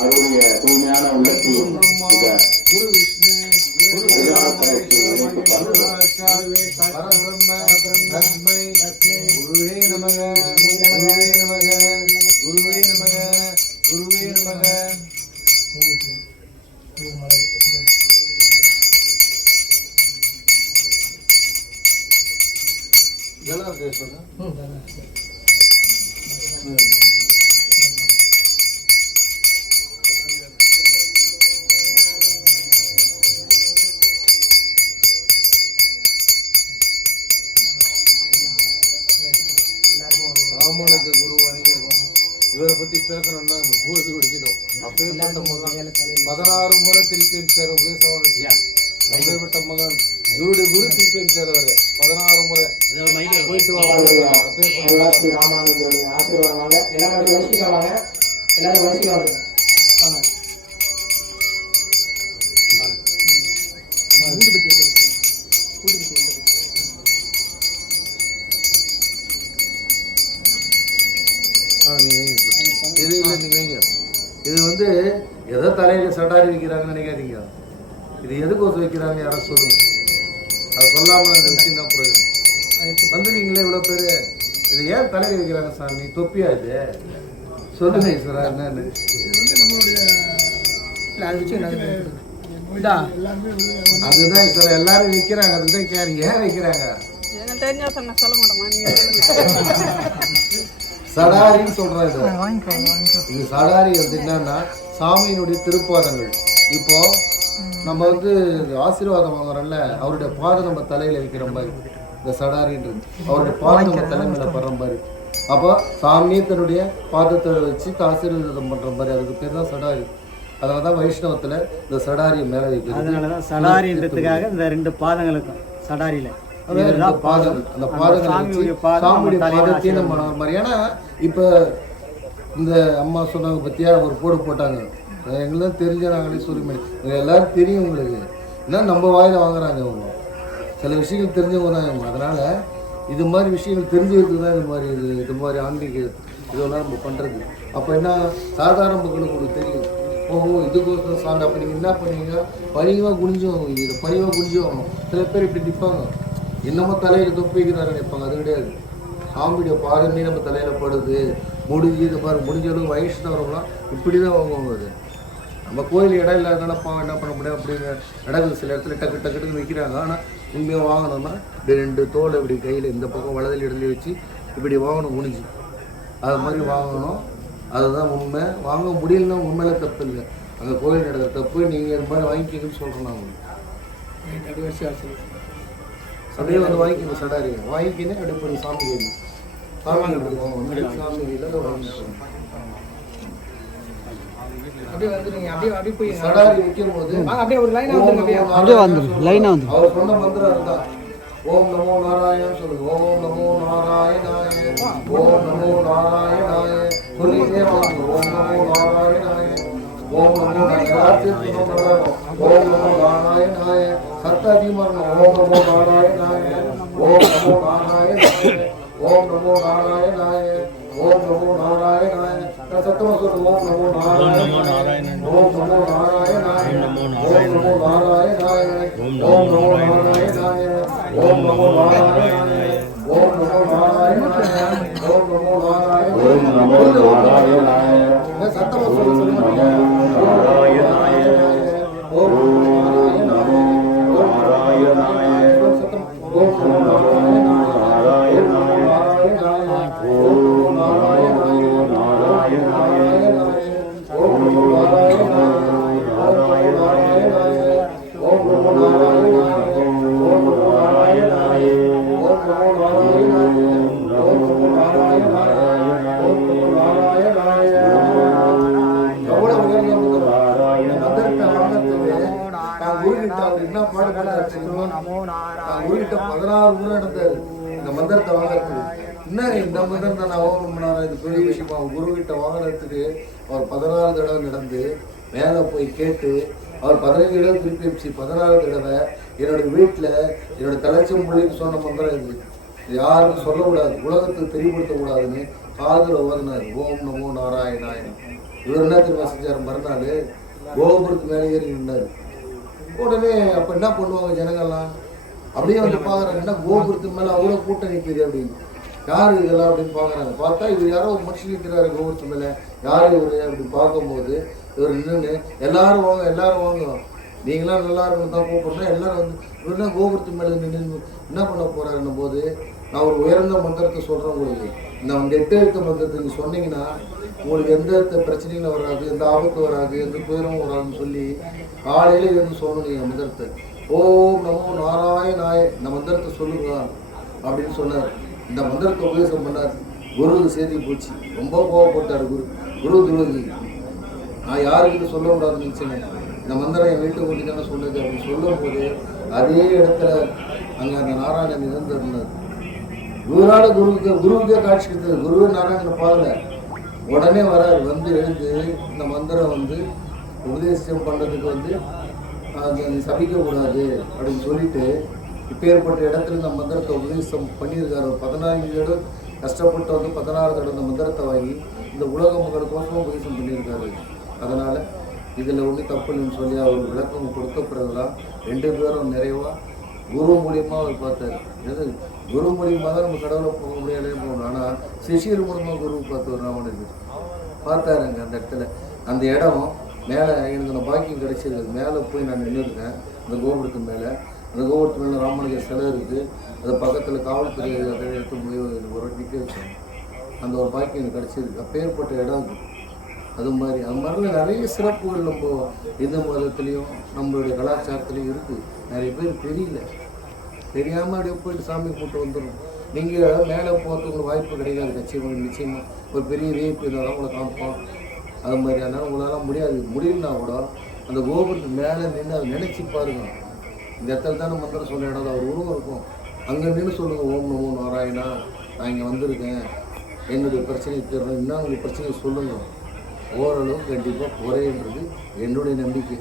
அவருடைய தூய்மையான உள்ளத்தில் குரு விஷ்ணு குருவே நமக குருவே நமக குருவே நமக குருவே நமக. இதெல்லாம் பேசுங்க. ராமானுஜ குரு வணங்கியிருக்கோம். இவரை பத்தி பேசணும்னா பூசி குடிச்சிடும். அப்பேற்பட்ட மகன் 16 முறை திருப்பி சேர உபதேசம் அப்பேற்பட்ட மகன் இவருடைய குரு திருப்பி சேரவர் 16 முறை போயிட்டு ராமானுஜருடைய ஆசீர்வாதமாக எல்லாரும் வசிக்காவாங்க. எல்லாரும் வசிக்காவாங்க. இது இல்லை, நீங்கள் வைங்க. இது வந்து எதோ தலையில் சடாரி வைக்கிறாங்கன்னு நினைக்காதீங்க. இது எதுக்கு வைக்கிறாங்க யாரும் சொல்லுங்க. அது சொல்லாமல் அந்த விஷயம் தான் பிரயோஜனம். வந்துருக்கீங்களே இவ்வளோ பேர், இது ஏன் தலையில் வைக்கிறாங்க சாமி? தொப்பியா இது? சொல்லுங்க ஈஸ்வரா என்னன்னு. அதுதான் ஈஸ்வரா எல்லாரும் வைக்கிறாங்க. அதுதான் கேர் ஏன் வைக்கிறாங்க? சடாரின்னு சொல்றாங்க. இது சடாரி வந்து என்னன்னா சாமியினுடைய திருப்பாதங்கள். இப்போ நம்ம வந்து ஆசீர்வாதம் வாங்குறோம்ல, அவருடைய பாதம் நம்ம தலையில வைக்கிற மாதிரி இந்த சடாரின்றது. அவருடைய பாதம் நம்ம தலைமையில படுற மாதிரி. அப்போ சாமியே தன்னுடைய பாதத்தை வச்சு ஆசீர்வாதம் பண்ற மாதிரி, அதுக்கு பேர் தான் சடாரி. அதனாலதான் வைஷ்ணவத்துல இந்த சடாரியை மேல வைக்கிறது. அதனாலதான் சடாரின்றதுக்காக இந்த 2 பாதங்களுக்கும் சடாரியில பாதங்கள், அந்த பாதங்கள் சாமியுடைய பாதத்தையும் நம்ம மாதிரி. ஏன்னா இப்ப இந்த அம்மா சொன்னாங்க பத்தியா, ஒரு போடு போட்டாங்க. எங்களுக்கு தெரிஞ்ச நாங்களே சொல்லுமே, எல்லாரும் தெரியும் உங்களுக்கு. ஏன்னா நம்ம வாயில வாங்குறாங்க அவங்க. சில விஷயங்கள் தெரிஞ்சவங்க தான் இவங்க. அதனால இது மாதிரி விஷயங்கள் தெரிஞ்சுக்கிறதுக்கு தான் இது மாதிரி ஆன்மீக இதெல்லாம் நம்ம பண்றது. அப்போ என்ன சாதாரண மக்களுக்கு உங்களுக்கு தெரியும். ஓஹோ இதுக்கு சாமி. அப்போ நீங்கள் என்ன பண்ணுவீங்க? பணிவாக குனிஞ்சுவாங்க. இது பணிவாக குனிஞ்சுவாங்க. சில பேர் இப்படி நிற்பாங்க, இன்னமும் தலையில் தொப்பிக்கிறாரு நினைப்பாங்க. அது கிடையாது. சாமியுடைய பாதமே நம்ம தலையில் படுது. முடிஞ்சு இது பாரு, முடிஞ்ச அளவு வைஷ்ணவர்கள்லாம் இப்படி தான் வாங்குவாங்க. அது நம்ம கோயில் இடம் இல்லாதனால என்ன பண்ண முடியாது அப்படின்னு இடங்கள் சில இடத்துல டக்கு டக்குன்னு வைக்கிறாங்க. ஆனால் உண்மையாக வாங்கணும்னா இப்படி 2 தோல் இப்படி கையில் இந்த பக்கம் வலதில் இடத்துல வச்சு இப்படி வாங்கணும் முடிஞ்சு. அது மாதிரி வாங்கணும். அதுதான் உண்மை. வாங்க முடியலன்னா உண்மையில தப்பு இல்லை. அந்த கோயில் நடக்கிற தப்பு. நீங்கள் இது மாதிரி வாங்கிக்கிங்கன்னு சொல்கிறேன் நான் உங்களுக்கு. அப்படியே வந்து வாங்கிக்கணும். சடாரி வாங்கிக்கினே அப்படியே போய் சாமி கேட்கணும். சாமி சடாரி வைக்கும் போது அவர் சொன்ன மந்திரம் இருந்தா ஓம் நமோ நாராயணன் சொல்லுங்க. ஓம் நமோ நாராயணாய, ஓம் நமோ நாராயணாய சொல்லிட்டே வாங்க. ஓம் நமோ நாராயணாய, ஓம் நமோ நாராயணாய, ஓம் நமோ நாராயணாய. சத்த அதிகமாக ஓம் நமோ நாராயணாய, ஓம் நமோ நாராயணாய, ஓம் நமோ நாராயணாய, ஓம் நமோ நாராயணாய. சத்தமா சொல்லு. ஓம் நமோ நாராயணாய, ஓம் நமோ நாராயணாய, ஓம் நமோ நாராயணாய, ஓம் நமோ நாராயணாய, ஓம் நமோ நாராயணாய, ஓம் நமோ நாராயணாய, ஓம் நமோ நாராயணாய, ஓம் நமோ நாராயணாய. சத்தமா சொல்லு. நாராயணாய, ஓம் நமோ நாராயணாய, ஓம் நமோ நாராயணாய, ஓம் நாராயணாய, ஓம் நமோ நாராயணாய, ஓம் நமோ நாராயணாய, ஓம் நமோ நாராயணாய, ஓம் நமோ நாராயணாய, ஓம் நமோ நாராயணாய, ஓம் நமோ நாராயணாய. எவ்வளவு உயர்ந்த மந்திரத்தை வாங்கத்துக்கு நான் குருகிட்ட அவர் என்ன பாடுபட்டார் தெரியுமா? நான் குருகிட்ட 16 முறை நடந்தார் இந்த மந்திரத்தை வாங்கறதுக்கு. என்ன இந்த மந்திரம் தான் நான் ஓம் பண்ணாரா? இது பெரிய விஷயமா? குருகிட்ட வாங்கினதுக்கு அவர் 16 தடவை நடந்து மேலே போய் கேட்டு அவர் 15 தடவை திருப்பி 16 தடவை என்னோட வீட்டில் என்னோட தலைச்சம் பிள்ளைக்கு சொன்ன மந்திரம் இது. யாருக்கும் சொல்லக்கூடாது, உலகத்துக்கு தெரியப்படுத்தக்கூடாதுன்னு காதில் ஓதுனார். ஓம் நமோ நாராயணாய. இவர் என்ன திரும்ப செஞ்சார், மறுநாள் கோபுரத்து மேலே ஏறி நின்றார். உடனே அப்போ என்ன பண்ணுவாங்க ஜனங்கள்லாம், அப்படியே வந்து பார்க்குறாங்க, என்ன கோபுரத்து மேலே அவ்வளோ கூட்டம் நிற்கிது அப்படின்னு. யார் இதெல்லாம் அப்படின்னு பார்க்குறாங்க. பார்த்தா இவர் யாரோ ஒரு மனுஷன் நிற்கிறாரு கோபுரத்து மேலே. யார் இவர் அப்படின்னு பார்க்கும்போது இவர் நின்று எல்லாரும் வாங்க எல்லாரும் வாங்க, நீங்களாம் நல்லா இருக்கணும் தான் கூப்பிட்றேன். எல்லாரும் வந்து இவர் என்ன கோபுரத்து மேலே நின்று என்ன பண்ண போகிறாருன்னும் போது, நான் ஒரு உயர்ந்த மந்திரத்தை சொல்கிறேன் உங்களுக்கு. இந்த 8 எழுத்து மந்திரத்தை நீங்கள் சொன்னீங்கன்னா உங்களுக்கு எந்த பிரச்சனையும் வராது, எந்த ஆபத்து வராது, எந்த துயரமும் வராதுன்னு சொல்லி காலையில் இருந்து சொல்லணும். நீங்கள் மந்திரத்தை ஓம் நமோ நாராயணாய இந்த மந்திரத்தை சொல்லுங்க அப்படின்னு சொன்னார். இந்த மந்திரத்தை உபதேசம் பண்ணார். குரு சேர்த்து போச்சு, ரொம்ப கோவப்பட்டார் குரு துரோகி. நான் யாருக்கிட்ட சொல்ல கூடாதுன்னு நினச்சேன், இந்த மந்திரம் என் வீட்டுக்கு கொண்டு தானே சொன்னது அப்படின்னு சொல்லும் போது அதே இடத்துல அங்கே அந்த நாராயணன் இருந்திருந்தார். குருவால குருவுக்கே காட்சி கொடுத்தது. குருவே நாராயணனை பார்க்கல. உடனே வராரு, வந்து எழுந்து இந்த மந்திரம் வந்து உபதேசம் பண்ணுறதுக்கு வந்து சபிக்கக்கூடாது அப்படின்னு சொல்லிட்டு இப்பேற்பட்ட இடத்துல இந்த மந்திரத்தை உபதேசம் பண்ணியிருக்காரு. 14 இடம் கஷ்டப்பட்டு வந்து 16 இடம் இந்த மந்திரத்தை வாங்கி இந்த உலக மக்களுக்கோசம் உபதேசம் பண்ணியிருக்காரு. அதனால் இதில் ஒன்றும் தப்பு இல்லைன்னு சொல்லி அவர் விளக்கம் கொடுத்த பிறகுதான் 2 பேரும் நிறைவாக குரு மூலியமாக அவர் பார்த்தார். எது குரு மூலியமாக தான் நம்ம கடவுளை போக முடியாலே போகணும். ஆனால் சிஷியர் மூலமாக குரு பார்த்து ராமனுக்கு பார்த்தாருங்க. அந்த இடத்துல அந்த இடம் மேலே எனக்கு அந்த பாக்கியம் கிடைச்சிருக்கு. மேலே போய் நான் நின்றுருக்கேன் அந்த கோபுரத்து மேலே. அந்த கோபுரத்து மேலே ராமனுக்கு சிலை இருக்குது. அது பக்கத்தில் காவல்துறை எடுத்து போய் ஒரு நிற்க வச்சேன். அந்த ஒரு பாக்கியம் எனக்கு கிடைச்சிருக்கு. அப்பேற்பட்ட இடம் அது. அது மாதிரிலாம் நிறைய சிறப்புகள் நம்ம இந்து மதத்துலேயும் நம்மளுடைய கலாச்சாரத்துலேயும் இருக்குது. நிறைய பேர் தெரியல, தெரியாமல் அப்படியே போயிட்டு சாமி கூப்பிட்டு வந்துடும். நீங்கள் மேலே போகிறதுக்கு உங்களுக்கு வாய்ப்பு கிடைக்காது. நிச்சயமாக ஒரு பெரிய விஐபி தான் உங்களை காமிப்போம். அது மாதிரி அதனால் உங்களால் முடியலன்னா கூட அந்த கோபுரத்துக்கு மேலே நின்று அதை நினச்சி பாருங்க. இந்த இடத்துல தானே மந்திரம் சொல்ல இடம் அவர் உருவம் இருக்கும். அங்கே நின்று சொல்லுங்கள், ஓம் நமோ நாராயணா, நான் இங்கே வந்திருக்கேன், என்னுடைய பிரச்சனையை தீரணும், இன்னும் உங்களுடைய பிரச்சனையை சொல்லுங்கள். ஓரளவு கண்டிப்பாக குறைன்றது என்னுடைய நம்பிக்கை.